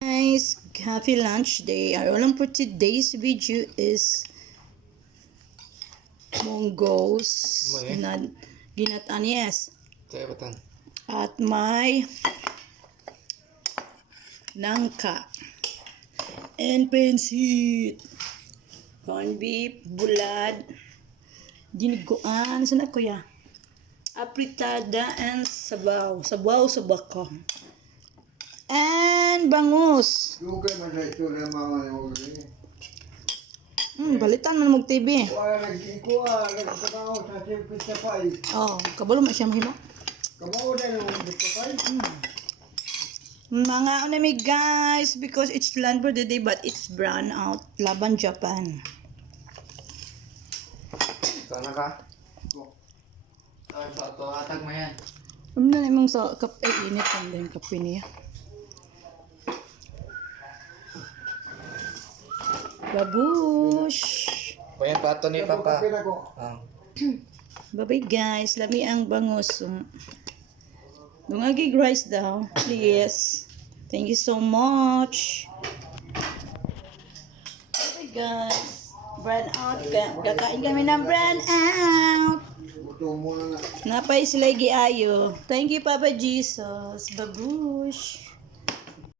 Guys, happy lunch day. Our alam for today's video is monggos na ginatanis at may nangka and pansit, corned beef, bulad, diniguan, sana kuya, apritada and sabaw sa baka. And bangus. Balitan man mong TV. Oh, kabalo man siya mahimo. Mga unami guys, because it's land for the day but it's brown out. Laban Japan. Sana ka? Ito, atag mo yan. Na namang sa kape, init ang din kape niya. Babush! Pwede pato ni Papa. Bye-bye guys. Lami ang bangus. Dungagig rice daw. Please. Thank you so much. Bye guys. Brand out. Kakain kami ng brand out. Napay sila giayo. Thank you Papa Jesus. Babush!